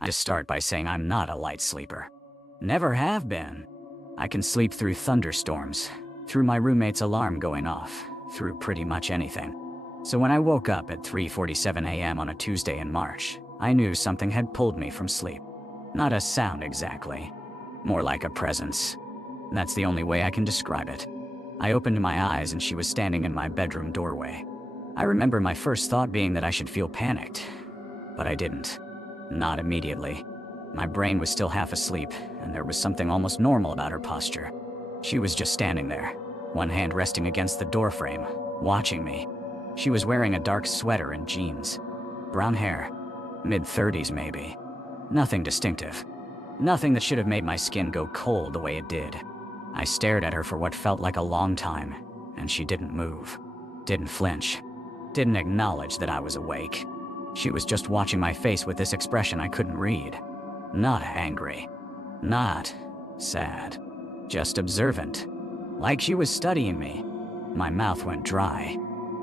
I start by saying I'm not a light sleeper. Never have been. I can sleep through thunderstorms, through my roommate's alarm going off, through pretty much anything. So when I woke up at 3:47 a.m. on a Tuesday in March, I knew something had pulled me from sleep. Not a sound exactly, more like a presence. That's the only way I can describe it. I opened my eyes and she was standing in my bedroom doorway. I remember my first thought being that I should feel panicked, but I didn't. Not immediately. My brain was still half asleep, and there was something almost normal about her posture. She was just standing there, one hand resting against the doorframe, watching me. She was wearing a dark sweater and jeans. Brown hair, mid-30s maybe. Nothing distinctive. Nothing that should have made my skin go cold the way it did. I stared at her for what felt like a long time, and she didn't move. Didn't flinch. Didn't acknowledge that I was awake. She was just watching my face with this expression I couldn't read. Not angry. Not sad. Just observant. Like she was studying me. My mouth went dry.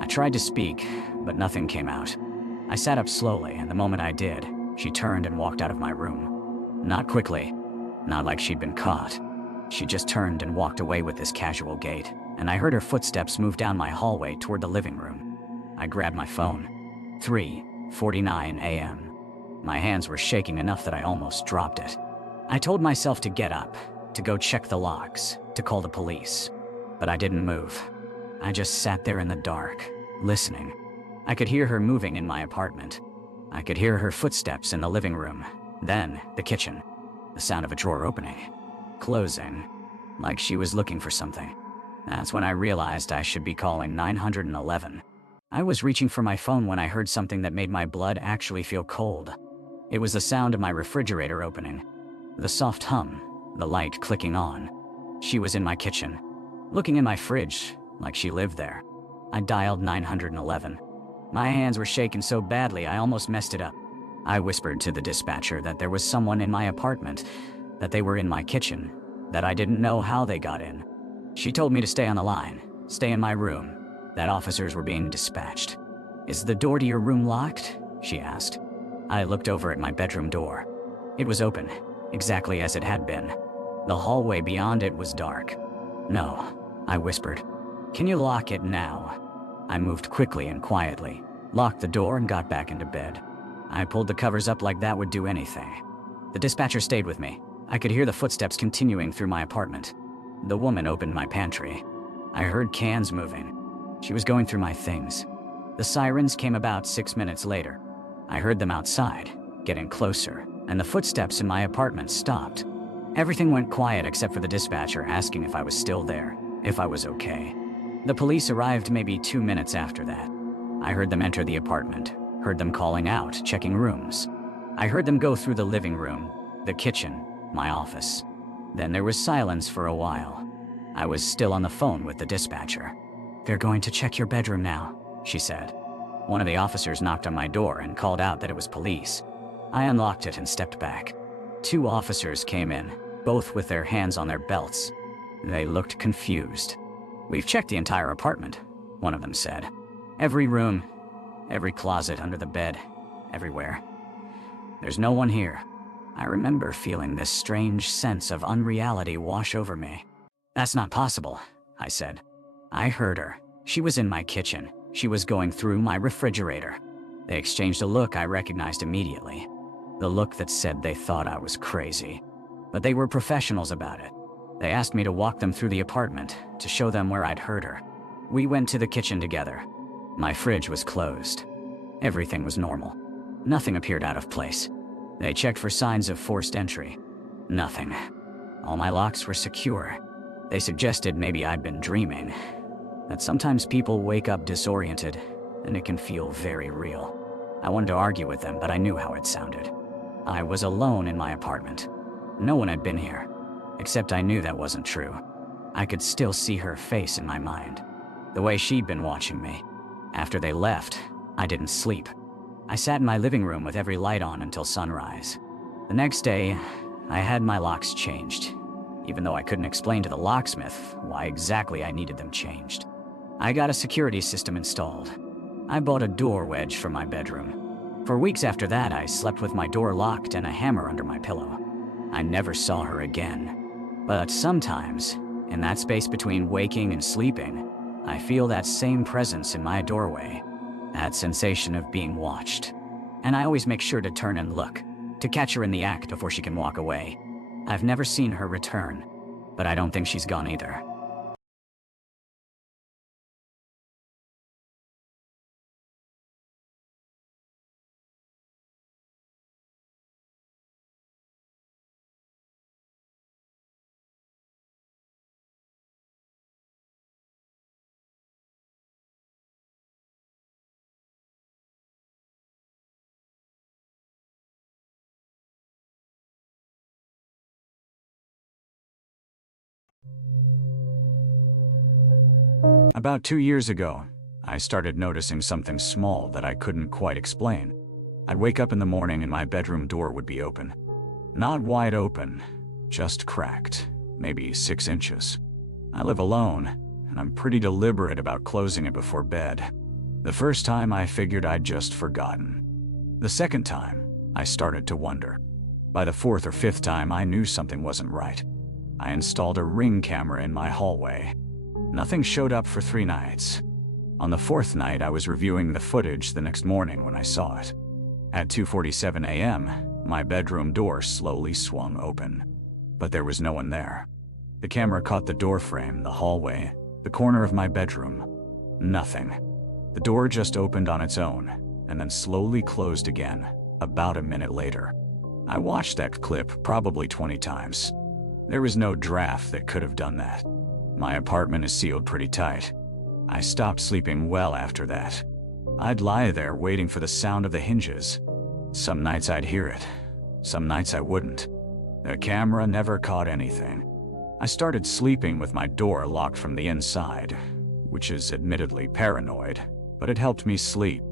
I tried to speak, but nothing came out. I sat up slowly, and the moment I did, she turned and walked out of my room. Not quickly. Not like she'd been caught. She just turned and walked away with this casual gait, and I heard her footsteps move down my hallway toward the living room. I grabbed my phone. 3:49 a.m. My hands were shaking enough that I almost dropped it. I told myself to get up, to go check the locks, to call the police. But I didn't move. I just sat there in the dark, listening. I could hear her moving in my apartment. I could hear her footsteps in the living room, then the kitchen. The sound of a drawer opening, closing, like she was looking for something. That's when I realized I should be calling 911. I was reaching for my phone when I heard something that made my blood actually feel cold. It was the sound of my refrigerator opening. The soft hum, the light clicking on. She was in my kitchen, looking in my fridge, like she lived there. I dialed 911. My hands were shaking so badly I almost messed it up. I whispered to the dispatcher that there was someone in my apartment, that they were in my kitchen, that I didn't know how they got in. She told me to stay on the line, stay in my room, that officers were being dispatched. "Is the door to your room locked?" she asked. I looked over at my bedroom door. It was open, exactly as it had been. The hallway beyond it was dark. "No," I whispered. "Can you lock it now?" I moved quickly and quietly, locked the door and got back into bed. I pulled the covers up like that would do anything. The dispatcher stayed with me. I could hear the footsteps continuing through my apartment. The woman opened my pantry. I heard cans moving. She was going through my things. The sirens came about 6 minutes later. I heard them outside, getting closer, and the footsteps in my apartment stopped. Everything went quiet except for the dispatcher asking if I was still there, if I was okay. The police arrived maybe 2 minutes after that. I heard them enter the apartment, heard them calling out, checking rooms. I heard them go through the living room, the kitchen, my office. Then there was silence for a while. I was still on the phone with the dispatcher. "They're going to check your bedroom now," she said. One of the officers knocked on my door and called out that it was police. I unlocked it and stepped back. 2 officers came in, both with their hands on their belts. They looked confused. "We've checked the entire apartment," one of them said. "Every room, every closet under the bed, everywhere. There's no one here." I remember feeling this strange sense of unreality wash over me. "That's not possible," I said. I heard her. She was in my kitchen. She was going through my refrigerator. They exchanged a look I recognized immediately. The look that said they thought I was crazy. But they were professionals about it. They asked me to walk them through the apartment, to show them where I'd heard her. We went to the kitchen together. My fridge was closed. Everything was normal. Nothing appeared out of place. They checked for signs of forced entry. Nothing. All my locks were secure. They suggested maybe I'd been dreaming. That sometimes people wake up disoriented, and it can feel very real. I wanted to argue with them, but I knew how it sounded. I was alone in my apartment. No one had been here, except I knew that wasn't true. I could still see her face in my mind, the way she'd been watching me. After they left, I didn't sleep. I sat in my living room with every light on until sunrise. The next day, I had my locks changed, even though I couldn't explain to the locksmith why exactly I needed them changed. I got a security system installed. I bought a door wedge for my bedroom. For weeks after that, I slept with my door locked and a hammer under my pillow. I never saw her again. But sometimes, in that space between waking and sleeping, I feel that same presence in my doorway, that sensation of being watched. And I always make sure to turn and look, to catch her in the act before she can walk away. I've never seen her return, but I don't think she's gone either. About 2 years ago, I started noticing something small that I couldn't quite explain. I'd wake up in the morning and my bedroom door would be open. Not wide open, just cracked, maybe 6 inches. I live alone, and I'm pretty deliberate about closing it before bed. The first time I figured I'd just forgotten. The second time, I started to wonder. By the fourth or fifth time, I knew something wasn't right. I installed a Ring camera in my hallway. Nothing showed up for 3 nights. On the 4th night, I was reviewing the footage the next morning when I saw it. At 2:47 a.m., my bedroom door slowly swung open. But there was no one there. The camera caught the door frame, the hallway, the corner of my bedroom. Nothing. The door just opened on its own, and then slowly closed again, about a minute later. I watched that clip probably 20 times. There was no draft that could have done that. My apartment is sealed pretty tight. I stopped sleeping well after that. I'd lie there waiting for the sound of the hinges. Some nights I'd hear it. Some nights I wouldn't. The camera never caught anything. I started sleeping with my door locked from the inside, which is admittedly paranoid, but it helped me sleep.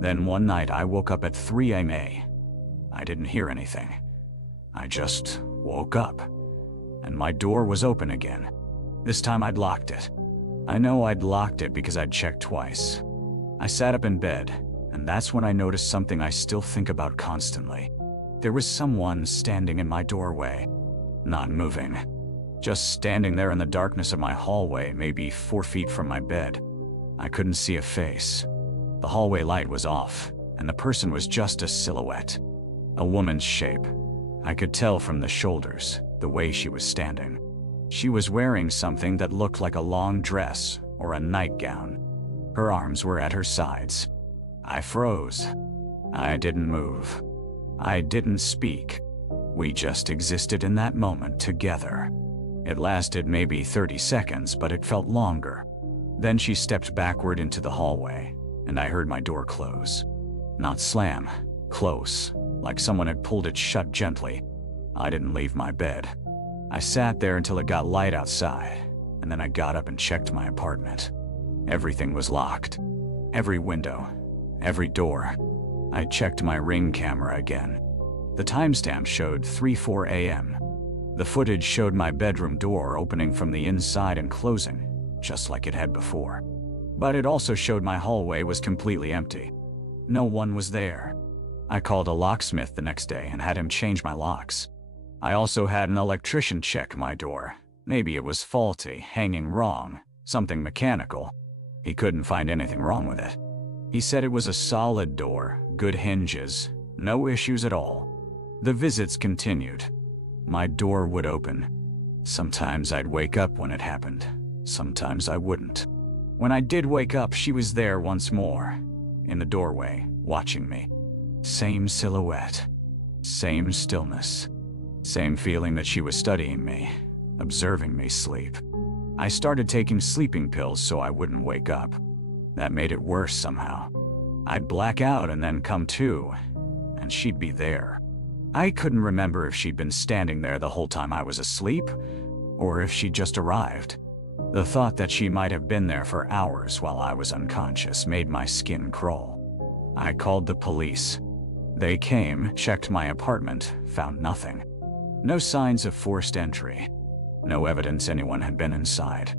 Then one night I woke up at 3 a.m. I didn't hear anything. I just woke up, and my door was open again. This time I'd locked it. I know I'd locked it because I'd checked twice. I sat up in bed, and that's when I noticed something I still think about constantly. There was someone standing in my doorway, not moving, just standing there in the darkness of my hallway, maybe 4 feet from my bed. I couldn't see a face. The hallway light was off, and the person was just a silhouette. A woman's shape. I could tell from the shoulders, the way she was standing. She was wearing something that looked like a long dress or a nightgown. Her arms were at her sides. I froze. I didn't move. I didn't speak. We just existed in that moment together. It lasted maybe 30 seconds, but it felt longer. Then she stepped backward into the hallway, and I heard my door close. Not slam, close, like someone had pulled it shut gently. I didn't leave my bed. I sat there until it got light outside, and then I got up and checked my apartment. Everything was locked. Every window, every door. I checked my Ring camera again. The timestamp showed 3:04 a.m. The footage showed my bedroom door opening from the inside and closing, just like it had before. But it also showed my hallway was completely empty. No one was there. I called a locksmith the next day and had him change my locks. I also had an electrician check my door. Maybe it was faulty, hanging wrong, something mechanical. He couldn't find anything wrong with it. He said it was a solid door, good hinges, no issues at all. The visits continued. My door would open. Sometimes I'd wake up when it happened. Sometimes I wouldn't. When I did wake up, she was there once more, in the doorway, watching me. Same silhouette, same stillness. Same feeling that she was studying me, observing me sleep. I started taking sleeping pills so I wouldn't wake up. That made it worse somehow. I'd black out and then come to, and she'd be there. I couldn't remember if she'd been standing there the whole time I was asleep, or if she'd just arrived. The thought that she might have been there for hours while I was unconscious made my skin crawl. I called the police. They came, checked my apartment, found nothing. No signs of forced entry. No evidence anyone had been inside.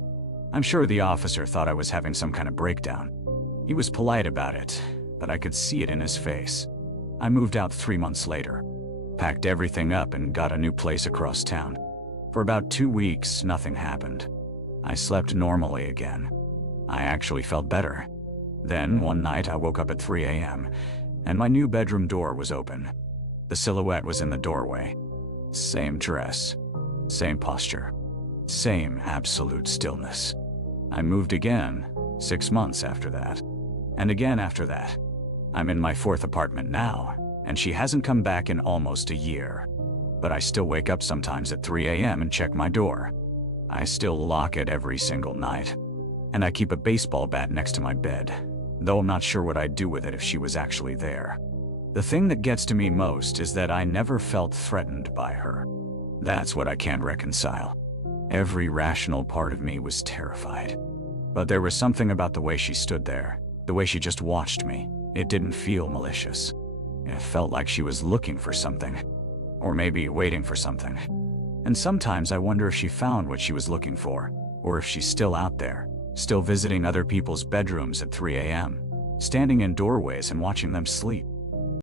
I'm sure the officer thought I was having some kind of breakdown. He was polite about it, but I could see it in his face. I moved out 3 months later, packed everything up and got a new place across town. For about 2 weeks, nothing happened. I slept normally again. I actually felt better. Then, one night, I woke up at 3 a.m., and my new bedroom door was open. The silhouette was in the doorway. Same dress, same posture, same absolute stillness. I moved again, 6 months after that, and again after that. I'm in my 4th apartment now, and she hasn't come back in almost a year. But I still wake up sometimes at 3 a.m. and check my door. I still lock it every single night. And I keep a baseball bat next to my bed, though I'm not sure what I'd do with it if she was actually there. The thing that gets to me most is that I never felt threatened by her. That's what I can't reconcile. Every rational part of me was terrified. But there was something about the way she stood there, the way she just watched me. It didn't feel malicious. It felt like she was looking for something, or maybe waiting for something. And sometimes I wonder if she found what she was looking for, or if she's still out there, still visiting other people's bedrooms at 3 a.m., standing in doorways and watching them sleep.